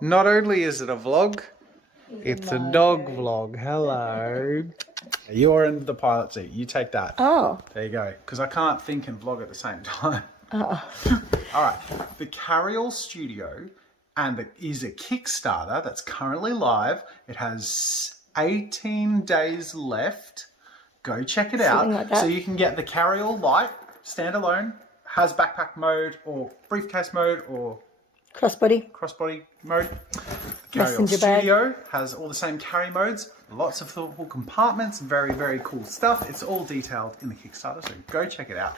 Not only is it a vlog, it's a dog vlog. Hello. You're in the pilot seat. You take that. Oh. There you go. Because I can't think and vlog at the same time. Oh. All right. The Carryall Studio is a Kickstarter that's currently live. It has 18 days left. Go check it out. Like that. So you can get the Carryall Lite standalone, has backpack mode or briefcase mode or crossbody mode. The Carryall Studio has all the same carry modes, lots of thoughtful compartments, very, very cool stuff. It's all detailed in the Kickstarter, so go check it out.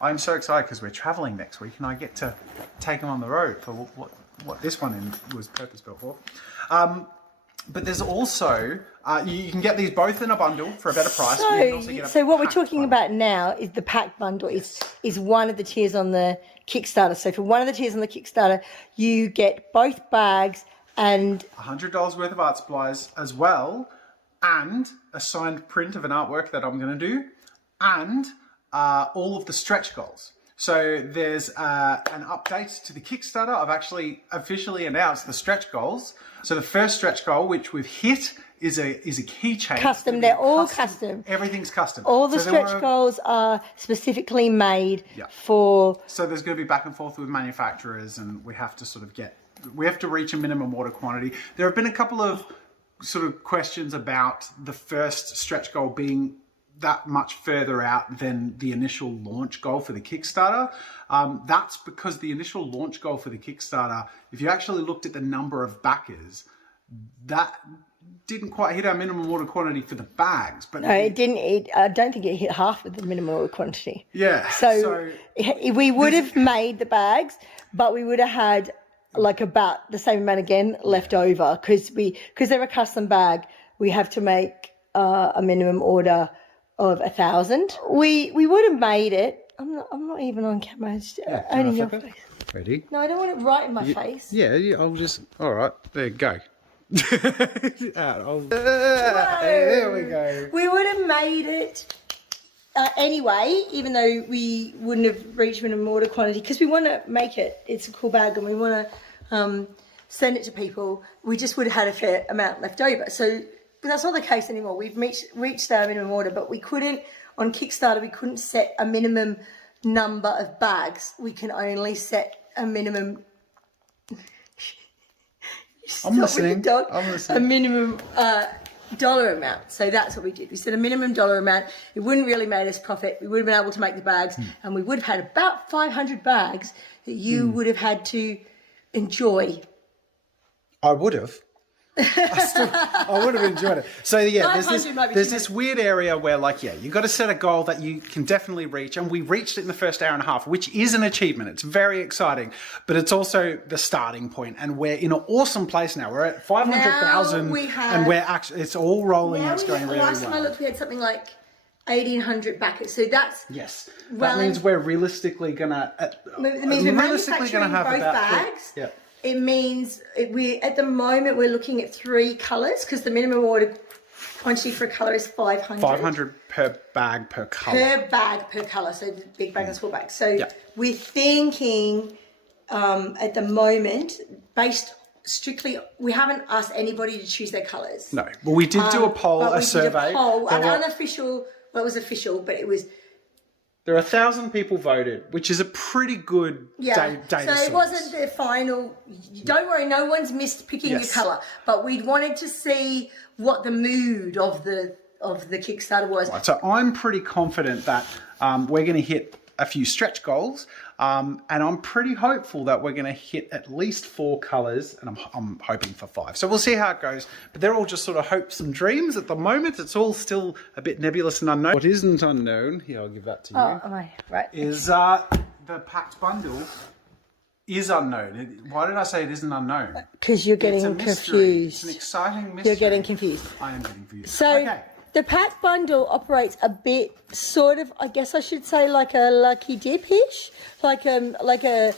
I'm so excited because we're traveling next week and I get to take them on the road for what this one was purpose-built for. But there's also, you can get these both in a bundle for a better price. So what we're talking about now is the pack bundle. Is one of the tiers on the Kickstarter. So for one of the tiers on the Kickstarter, you get both bags and $100 worth of art supplies as well, and a signed print of an artwork that I'm going to do, and all of the stretch goals. So there's an update to the Kickstarter. I've actually officially announced the stretch goals. So the first stretch goal, which we've hit, is a keychain. Custom. They're all custom. Everything's custom. All the stretch goals are specifically made for. So there's going to be back and forth with manufacturers, and we have to sort of reach a minimum water quantity. There have been a couple of sort of questions about the first stretch goal being that much further out than the initial launch goal for the Kickstarter. That's because the initial launch goal for the Kickstarter, if you actually looked at the number of backers, that didn't quite hit our minimum order quantity for the bags. But no, it didn't. I don't think it hit half of the minimum order quantity. Yeah. So we would have made the bags, but we would have had like about the same amount again left over because they're a custom bag. We have to make a minimum order of 1,000. We would have made it. I'm not even on camera. It's only your face. Ready? No, I don't want it right in my face. Yeah, I'll just. All right, there you go. There we go. We would have made it anyway, even though we wouldn't have reached minimum order quantity because we want to make it. It's a cool bag, and we want to send it to people. We just would have had a fair amount left over. So. But that's not the case anymore. We've reached our minimum order, but we couldn't, on Kickstarter, we couldn't set a minimum number of bags. We can only set a minimum... I'm listening. A minimum dollar amount. So that's what we did. We set a minimum dollar amount. It wouldn't really made us profit. We would have been able to make the bags, and we would have had about 500 bags that you would have had to enjoy. I would have. I would have enjoyed it. So yeah, there's this weird area where you've got to set a goal that you can definitely reach, and we reached it in the first hour and a half, which is an achievement. It's very exciting, but it's also the starting point, and we're in an awesome place now. We're at 500,000, and we're actually it's all rolling. And it's going really well. Last time I looked, we had something like 1,800 backers. So that's that means we're realistically gonna have both about bags. It means at the moment we're looking at 3 colours because the minimum order quantity for a colour is 500. 500 per bag per colour. Per bag per colour, so the big bag and small bag. So we're thinking at the moment, based strictly, we haven't asked anybody to choose their colours. No, well we did do a poll, a survey. Did a poll, an unofficial, well it was official, but it was... There are 1,000 people voted, which is a pretty good data So it wasn't the final. Don't worry, no one's missed picking your colour. But we wanted to see what the mood of the Kickstarter was. Right, so I'm pretty confident that we're going to hit a few stretch goals, and I'm pretty hopeful that we're going to hit at least 4 colours, and I'm hoping for 5. So we'll see how it goes. But they're all just sort of hopes and dreams at the moment. It's all still a bit nebulous and unknown. What isn't unknown, here I'll give that to you. Oh, am I right? Is the packed bundle is unknown. Why did I say it isn't unknown? Because you're getting confused. It's an exciting mystery. You're getting confused. I am getting confused. So the pack bundle operates a bit sort of, I guess I should say, like a Lucky Dip-ish, like a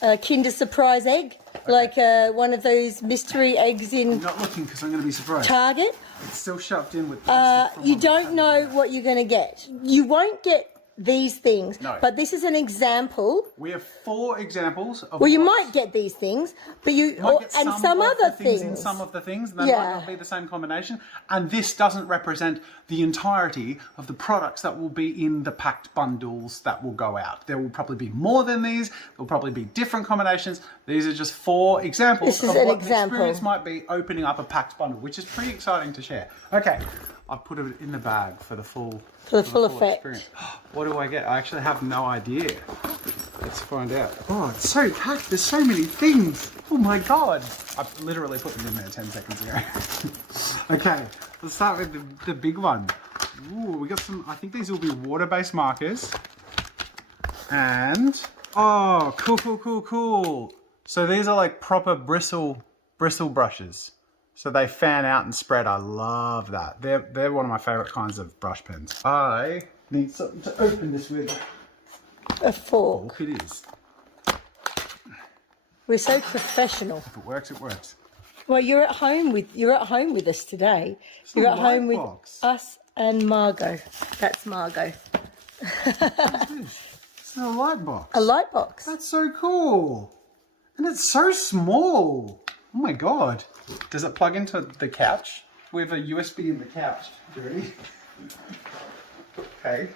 Kinder Surprise egg, like one of those mystery eggs in. I'm not looking because I'm going to be surprised. Target. It's still shoved in with. You don't know what you're going to get. You won't get these things. No. But this is an example. We have 4 examples of. Well, you might get these things, but you and some other things. In some of the things, and they might not be the same combination. And this doesn't represent the entirety of the products that will be in the packed bundles that will go out. There will probably be more than these. There will probably be different combinations. These are just 4 examples of what the experience might be opening up a packed bundle, which is pretty exciting to share. Okay, I've put it in the bag for the full. For the full effect. Experience. What do I get? I actually have no idea. Let's find out. Oh, it's so packed. There's so many things. Oh my God. I've literally put them in there 10 seconds ago. Okay, let's start with the big one. Ooh, we got some, I think these will be water-based markers. And, oh, cool. So these are like proper bristle brushes. So they fan out and spread. I love that. They're one of my favorite kinds of brush pens. I need something to open this with. A fork. It is. We're so professional. If it works, it works. Well, you're at home with us today. You're at home with us and Margot. That's Margot. What's this? It's a light box. A light box. That's so cool. And it's so small. Oh my God. Does it plug into the couch? We have a USB in the couch. You ready? Okay.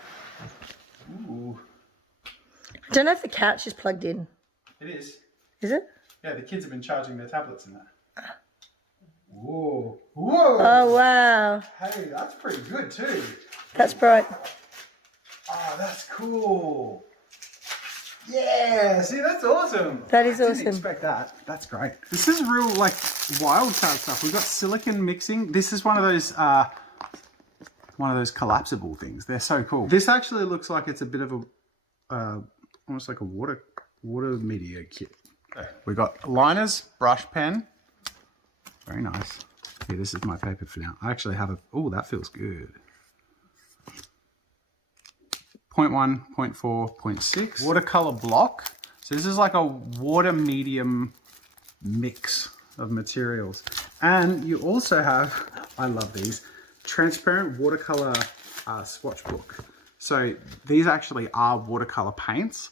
Ooh. I don't know if the couch is plugged in. It is. Is it? Yeah, the kids have been charging their tablets in that. Whoa. Oh, wow. Hey, that's pretty good too. That's bright. Oh, that's cool. Yeah, see, that's awesome. That is awesome. I didn't expect that. That's great. This is real, like, wild card stuff. We've got silicon mixing. This is one of those collapsible things. They're so cool. This actually looks like it's a bit of a, almost like a water media kit. Okay. We've got liners, brush pen. Very nice. Yeah, this is my paper for now. I actually have oh, that feels good. 0.1, 0.4, 0.6. Watercolor block. So this is like a water medium mix of materials. And you also have, I love these, transparent watercolor swatch book. So these actually are watercolor paints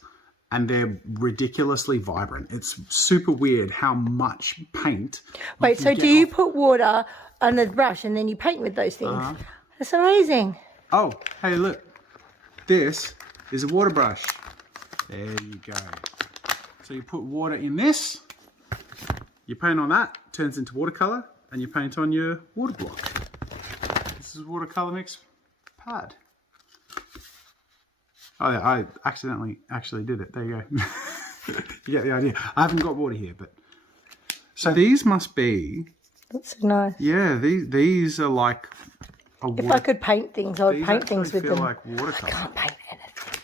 and they're ridiculously vibrant. It's super weird how much paint. Wait, so do you put water on the brush and then you paint with those things? That's amazing. Oh, hey, look. This is a water brush. There you go. So you put water in this, you paint on that, it turns into watercolor, and you paint on your water block. This is watercolor mix pad. Oh, yeah, I accidentally actually did it. There you go. You get the idea. I haven't got water here, but so these must be. That's nice. Yeah, these are like. If I could paint things, I would paint things with them. Like watercolor. I can't paint anything.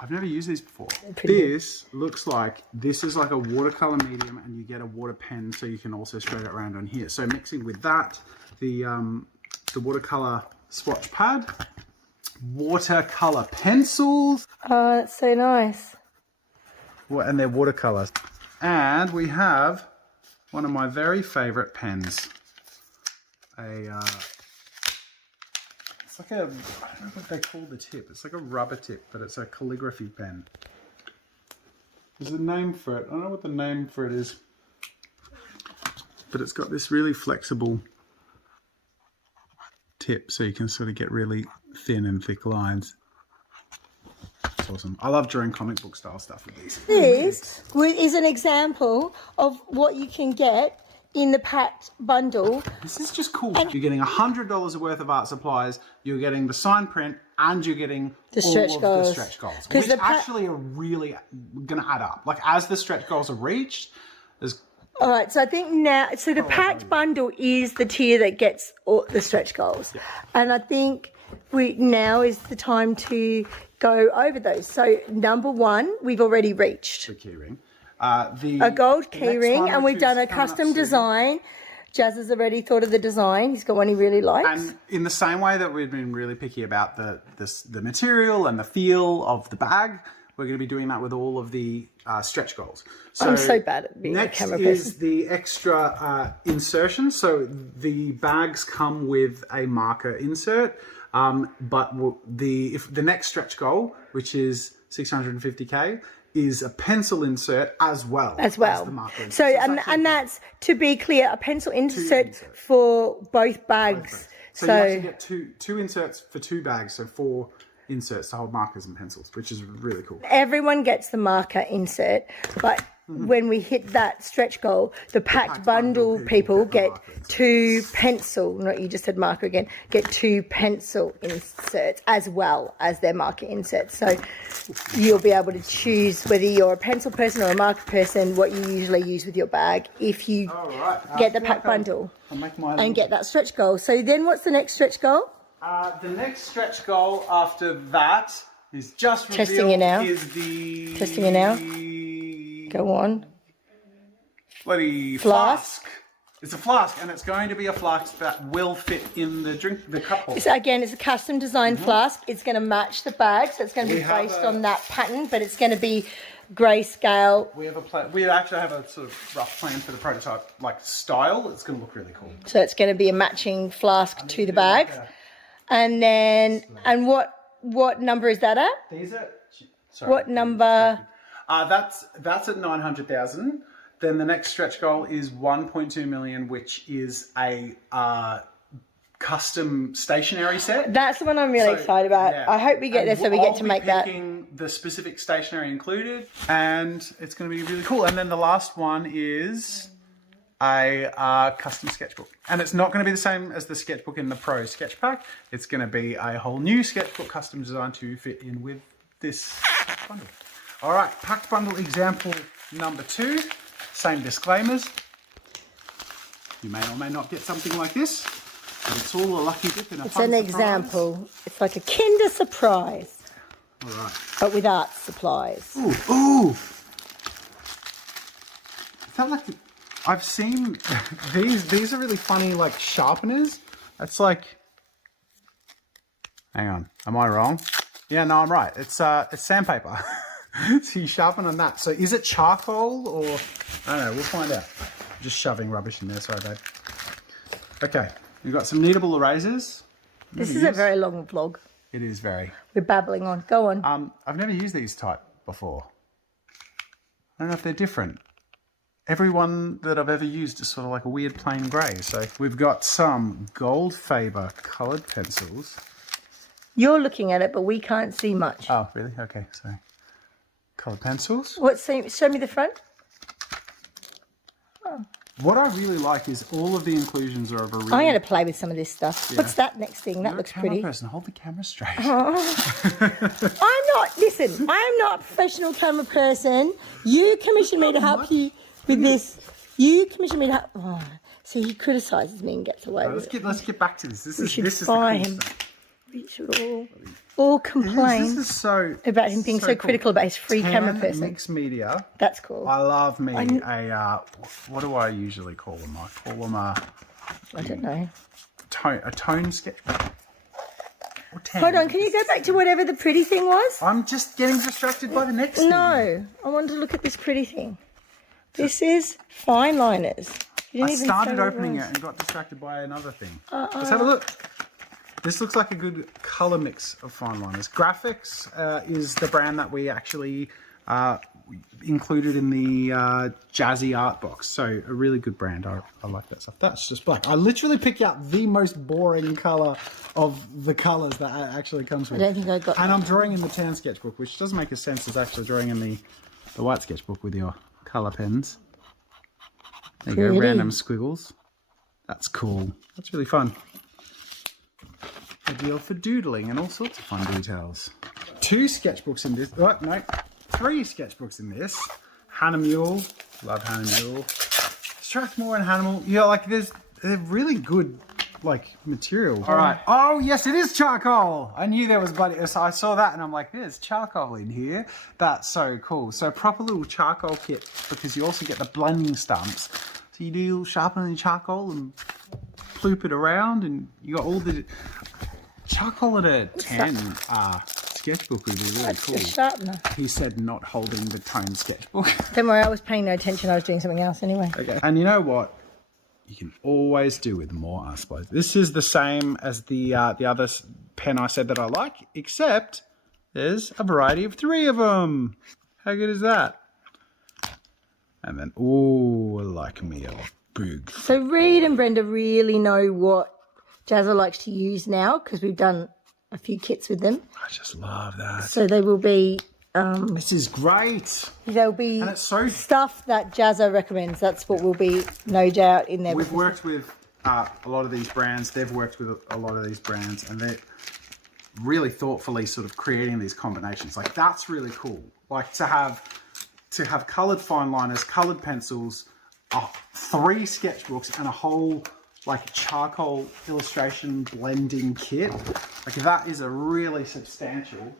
I've never used these before. This looks like, this is like a watercolor medium and you get a water pen so you can also spread it around on here. So mixing with that, the watercolor swatch pad, watercolor pencils. Oh, that's so nice. And they're watercolors. And we have one of my very favorite pens. It's like I don't know what they call the tip. It's like a rubber tip, but it's a calligraphy pen. There's a name for it. I don't know what the name for it is. But it's got this really flexible tip, so you can sort of get really thin and thick lines. It's awesome. I love drawing comic book style stuff with these. This is an example of what you can get in the packed bundle. This is just cool. You're getting $100 worth of art supplies, you're getting the sign print, and you're getting the stretch goals. Which actually are really going to add up. Like, as the stretch goals are reached, there's... All right, so I think now, so the packed bundle is the tier that gets all the stretch goals. Yeah. And I think now is the time to go over those. So number 1, we've already reached. The keyring. A gold keyring, and we've done a custom design. Jazz has already thought of the design. He's got one he really likes. And in the same way that we've been really picky about the material and the feel of the bag, we're going to be doing that with all of the stretch goals. So I'm so bad at being a camera person. Next is the extra insertion. So the bags come with a marker insert. But if the next stretch goal, which is 650k, is a pencil insert as well. As the marker insert. So and that's, to be clear, a pencil insert for both bags. So you actually get two inserts for 2 bags, so 4 inserts to hold markers and pencils, which is really cool. Everyone gets the marker insert, but when we hit that stretch goal, the packed bundle people get 2 pencil, not you just said marker again, get 2 pencil inserts as well as their marker inserts. So you'll be able to choose whether you're a pencil person or a marker person, what you usually use with your bag if you get the packed bundle and get that stretch goal. So then what's the next stretch goal? The next stretch goal after that is just revealed. Testing you now. Is testing you now. Go on. Bloody flask. It's a flask, and it's going to be a flask that will fit in the cup holder. So again, it's a custom designed flask. It's going to match the bag, so it's going to be based on that pattern, but it's going to be grayscale. We actually have a sort of rough plan for the prototype, like style. It's going to look really cool. So it's going to be a matching flask to the bags. And then, and what number is that at? These are. Sorry, what number? That's at 900,000. Then the next stretch goal is 1.2 million, which is a custom stationery set. That's the one I'm really excited about. Yeah. I hope we get there so we get to make that. Picking the specific stationery included, and it's going to be really cool. And then the last one is a custom sketchbook, and it's not going to be the same as the sketchbook in the Pro Sketch Pack. It's going to be a whole new sketchbook, custom designed to fit in with this bundle. All right, packed bundle example number 2. Same disclaimers. You may or may not get something like this, but it's all a lucky dip and a fun surprise. It's an example. It's like a Kinder Surprise. All right. But with art supplies. Ooh. I felt like I've seen these are really funny, like sharpeners. It's like, hang on, am I wrong? Yeah, no, I'm right. It's sandpaper. So you sharpen on that. So is it charcoal or I don't know? We'll find out. Just shoving rubbish in there. Sorry, babe. Okay, we've got some kneadable erasers. This is a very long vlog. It is very. We're babbling on. Go on. I've never used these type before. I don't know if they're different. Every one that I've ever used is sort of like a weird plain grey. So we've got some Goldfaber coloured pencils. You're looking at it, but we can't see much. Oh, really? Okay, so coloured pencils. Show me the front. Oh. What I really like is all of the inclusions are of a really... I'm going to play with some of this stuff. Yeah. What's that next thing? That looks pretty. Person. Hold the camera straight. Oh. Listen, I'm not a professional camera person. You commissioned me to help you with this. You commissioned me to help... Oh. See, he criticises me and gets away with it. Let's get back to this. We should fire him. We should all complain about him being so critical about his free camera person. Mixed media. That's cool. I love me what do I usually call them? I call them I don't know. A tone sketchbook. Hold on, can you go back to whatever the pretty thing was? I'm just getting distracted by the next thing. No, I wanted to look at this pretty thing. This is fine liners. I started opening it and got distracted by another thing. Let's have a look. This looks like a good colour mix of fine liners. Graphics is the brand that we actually included in the Jazzy Art box. So a really good brand. I like that stuff. That's just black. I literally picked out the most boring colour of the colours that actually comes with. I don't think I got that. And I'm drawing in the tan sketchbook, which doesn't make a sense as actually drawing in the white sketchbook with your colour pens. There you go, random squiggles. That's cool. That's really fun. Ideal for doodling and all sorts of fun details. 2 sketchbooks in this. Oh, no, 3 sketchbooks in this. Hahnemühle. Love Hahnemühle. Strathmore and Hahnemühle. Yeah, like they're really good, like, material. All right. Oh, yes, it is charcoal. I knew there was bloody... So I saw that and I'm like, there's charcoal in here. That's so cool. So proper little charcoal kit, because you also get the blending stumps. So you do sharpening charcoal and ploop it around, and you got all the... Charcoal at a 10 sketchbook would be really cool. That's a sharpener. He said not holding the tone sketchbook. Don't worry, I was paying no attention. I was doing something else anyway. Okay. And you know what? you can always do with more art supplies. This is the same as the other pen I said that I like, except there's a variety of 3 of them. How good is that? And then, oh, like me a big. So Reed and Brenda really know what Jazza likes to use now because we've done a few kits with them. I just love that. So they will be... this is great. There'll be and it's so... stuff that Jazza recommends. That's what will be, no doubt, in there. We've worked with a lot of these brands. They've worked with a lot of these brands, and they're really thoughtfully sort of creating these combinations. Like, that's really cool. Like, to have coloured fine liners, coloured pencils, 3 sketchbooks, and a whole like charcoal illustration blending kit. Like, that is a really substantial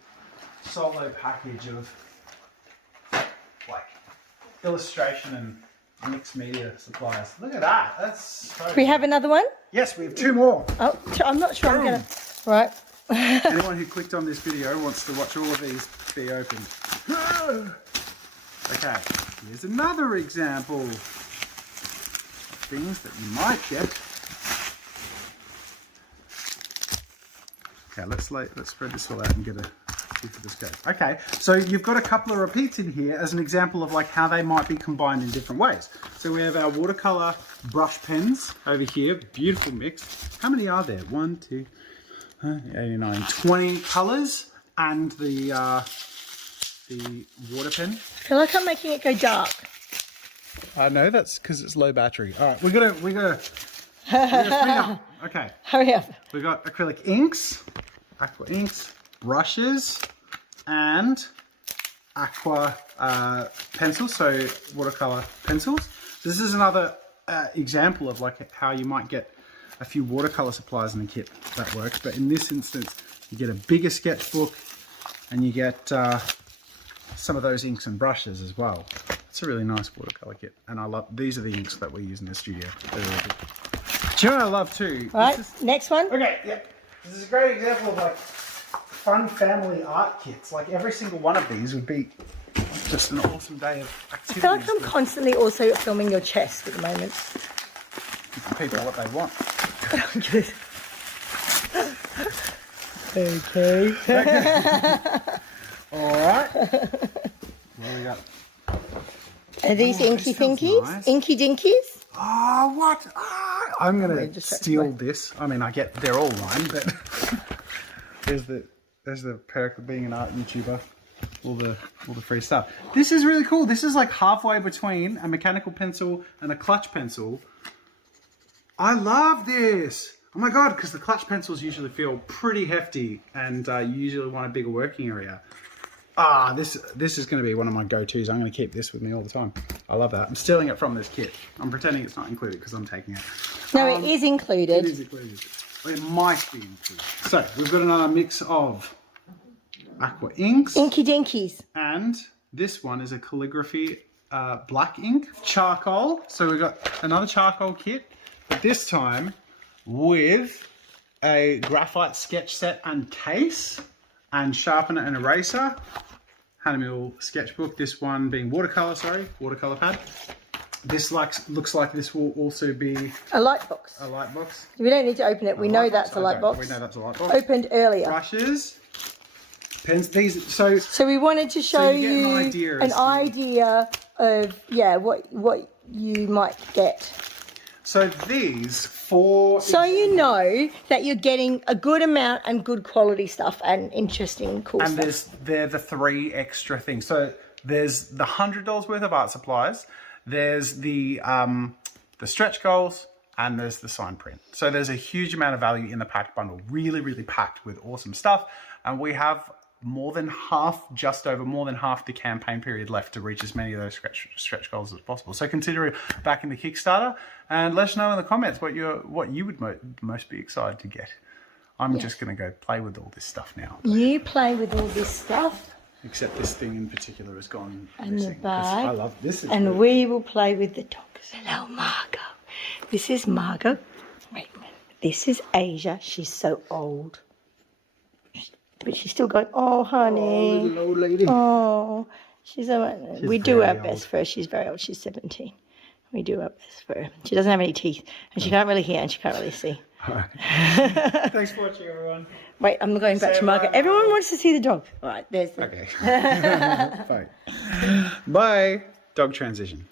solo package of like illustration and mixed media supplies. Look at that. That's so we have another one? Yes, we have 2 more. Oh, I'm not sure I'm gonna... Right. Anyone who clicked on this video wants to watch all of these be opened. Okay, here's another example of things that you might get. Okay, let's spread this all out and get a see for this goes. Okay, so you've got a couple of repeats in here as an example of like how they might be combined in different ways. So we have our watercolor brush pens over here, beautiful mix. How many are there? 1, 2, 89, 20 colors, and the water pen. I feel like I'm making it go dark. I know, that's because it's low battery. All right, we gotta clean up. Okay. Hurry up. We got acrylic inks, aqua inks, brushes, and aqua pencils, so watercolor pencils. This is another example of like how you might get a few watercolor supplies in the kit that works, but in this instance you get a bigger sketchbook and you get some of those inks and brushes as well. It's a really nice watercolor kit, and I love these are the inks that we use in the studio. They're really good. Do you know what I love too? All right, next one. Okay, yeah. This is a great example of like fun family art kits. Like every single one of these would be just an awesome day of activities. I feel like I'm constantly also filming your chest at the moment. Giving people what they want. Okay. All right. What do we got? Are these inky thinkies? Nice. Inky dinkies? Oh, what? Oh, I'm going to steal this. I mean, they're all mine, but there's the perk of being an art YouTuber. All the free stuff. This is really cool. This is like halfway between a mechanical pencil and a clutch pencil. I love this. Oh my God, because the clutch pencils usually feel pretty hefty, and you usually want a bigger working area. Ah, this is going to be one of my go-tos. I'm going to keep this with me all the time. I love that. I'm stealing it from this kit. I'm pretending it's not included because I'm taking it. No, it is included. It is included. It might be included. So, we've got another mix of aqua inks. Inky dinkies. And this one is a calligraphy black ink. Charcoal. So we've got another charcoal kit, but this time with a graphite sketch set and case, and sharpener and eraser. Hahnemuhle sketchbook, this one being watercolor pad. This looks like this will also be a light box. A light box. We don't need to open it. We know that's a light box. We know that's a light box. Opened earlier. Brushes, pens. These. So we wanted to show you an idea of what you might get. So these 4... So you know that you're getting a good amount and good quality stuff and interesting, cool stuff. And they're the 3 extra things. So there's the $100 worth of art supplies, there's the stretch goals, and there's the sign print. So there's a huge amount of value in the packed bundle. Really, really packed with awesome stuff. And we have just over more than half the campaign period left to reach as many of those stretch goals as possible. So consider it back in the Kickstarter, and let us know in the comments what you would most be excited to get. I'm just going to go play with all this stuff now. You play with all this stuff. Except this thing in particular has gone and the bag. I love this. And we will play with the dogs. Hello, Margot. This is Margot. Wait a minute. This is Asia. She's so old. But she's still going, oh, honey. Oh, little old lady. Oh, we do our best for her. She's very old. She's 17. We do our best for her. She doesn't have any teeth, and she can't really hear, and she can't really see. Thanks for watching, everyone. Wait, I'm going back to Margaret. Everyone wants to see the dog. All right, there's the... Okay. Bye. Bye. Dog transition.